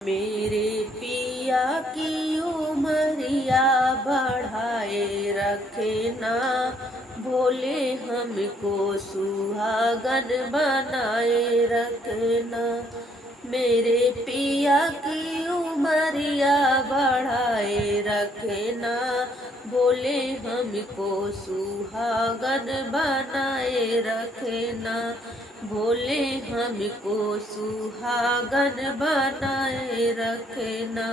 मेरे पिया की उमरिया बढ़ाए रखे ना, भोले हमको सुहागन बनाए रखना। मेरे पिया की उमरिया बढ़ाए रखना, भोले हमको सुहागन बनाए रखना। भोले हमको सुहागन बनाए रखना।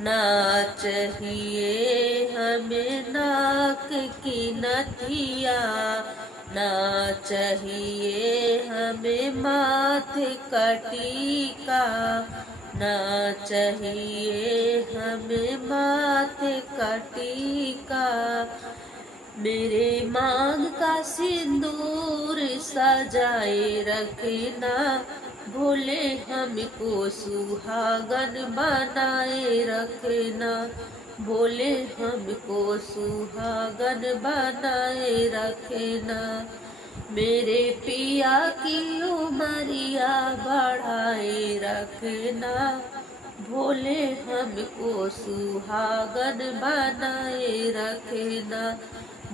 ना चाहिए हमें नाक की नथिया, ना चाहिए हमें माथे का टीका, ना चाहिए हमें माथे का टीका। मेरे मांग का सिंदूर सजाए रखना, भोले हमको सुहागन बनाए रखना। भोले हमको सुहागन बनाए रखना। मेरे पिया की उमरिया बढ़ाए रखना, भोले हमको सुहागन बनाए रखना।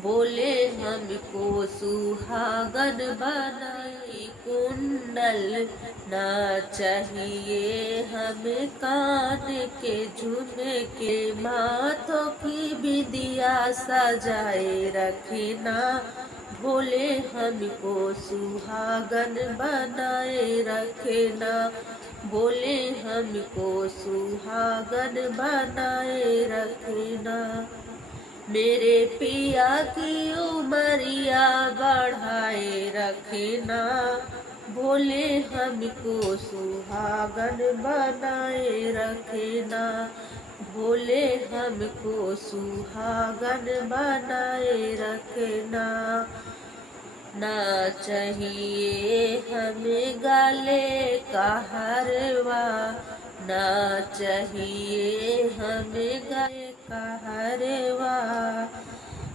भोले हमको सुहागन बनाए। कुंडल ना चाहिए हमें कान के झुमके, माथों की बिंदिया सजाए रखना, भोले हमको सुहागन बनाए रखना। भोले हमको सुहागन बनाए रखना। मेरे पिया की उमरिया बढ़ाए रखना, भोले हमको सुहागन बनाए रखना। भोले हमको सुहागन बनाए रखना। ना चाहिए हमें गले का हरवा, ना चाहिए हमें गले का हरवा।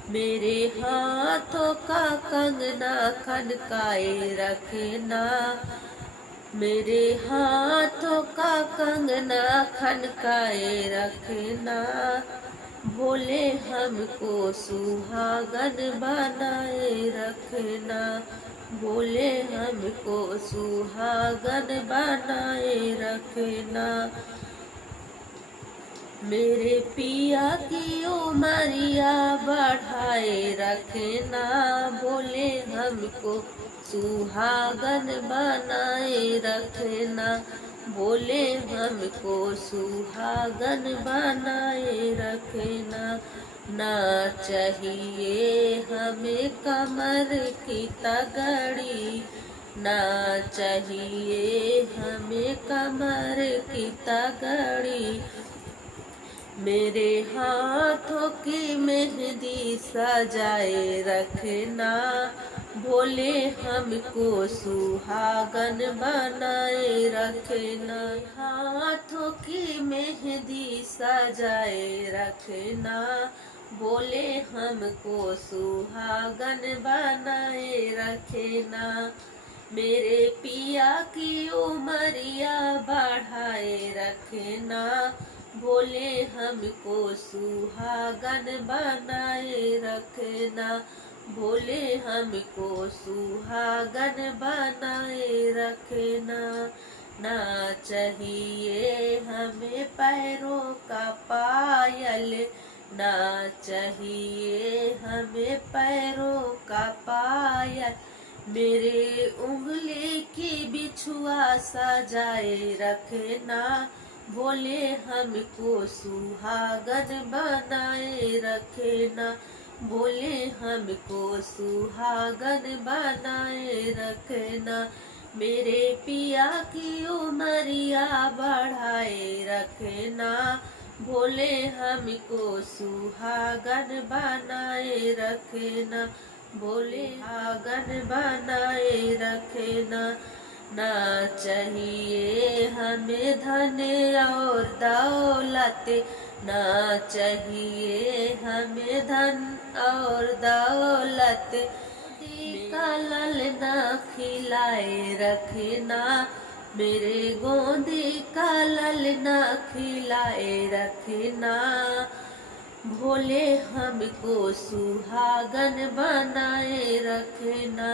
मेरे हाथों का कंगना खनकाए रखना, मेरे हाथों का कंगना खनकाए रखना। भोले हमको सुहागन बनाए रखना। भोले हमको सुहागन बनाए रखना। मेरे पिया की उमरिया बढ़ाए रखना, भोले हमको सुहागन बनाए रखना। भोले हमको सुहागन बनाए रखना। ना चाहिए हमें कमर की तगड़ी, ना चाहिए हमें कमर की तगड़ी। मेरे हाथों की मेहंदी सजाए रखना, भोले हमको सुहागन बनाए रखना। हाथों की मेहंदी सजाए रखना, भोले हमको सुहागन बनाए रखना। मेरे पिया की उमरिया बढ़ाए रखना, भोले हमको सुहागन बनाए रखना। भोले हमको सुहागन बनाए रखना। ना चाहिए हमें पैरों का पायल, ना चाहिए हमें पैरों का पायल। मेरे उंगली की बिछुआ सजाए रखना, भोले हमको सुहागन बनाए रखना। भोले हमको सुहागन बनाए रखना। मेरे पिया की उमरिया बढ़ाए रखना, भोले हमको सुहागन बनाए रखना। भोले सुहागन बनाए रखना। ना चाहिए हमें धन और दौलत, ना चाहिए हमें धन और दौलत। का ललना खिलाए रखना, मेरे गोदी का ललना खिलाए रखना, भोले हमको सुहागन बनाए रखना,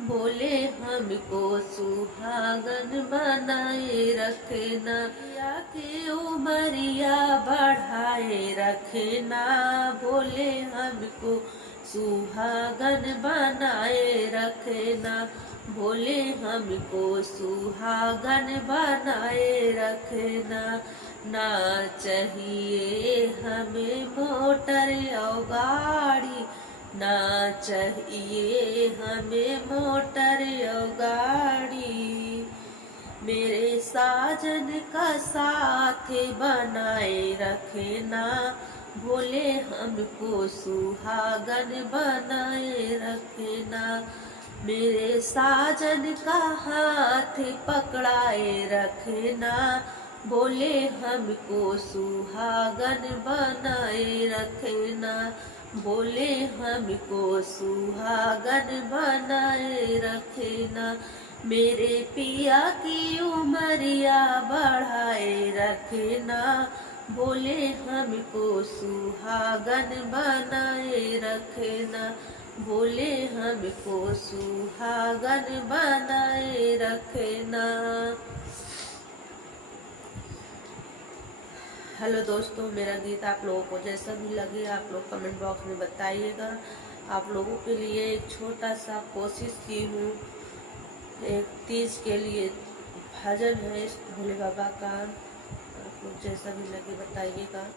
भोले हमको सुहागन बनाए रखना। या के उमरिया बढ़ाए रखना, भोले हमको सुहागन बनाए रखना, भोले हमको सुहागन बनाए रखना। ना चाहिए हमें मोटर और गाड़ी, ना चाहिए हमें मोटर और गाड़ी, मेरे साजन का साथ बनाए रखना, भोले हमको सुहागन बनाए रखना। मेरे साजन का हाथ पकड़ाए रखना, भोले हमको सुहागन बनाए रखना, भोले हमको सुहागन बनाए रखना। मेरे पिया की उमरिया बढ़ाए रखना, भोले हमको सुहागन बनाए रखना, भोले हमको सुहागन बनाए रखना। हेलो दोस्तों, मेरा गीत आप लोगों को जैसा भी लगे आप लोग कमेंट बॉक्स में बताइएगा। आप लोगों के लिए एक छोटा सा कोशिश की हूँ, एक तीज के लिए भजन है भोले बाबा का, आप लोग जैसा भी लगे बताइएगा।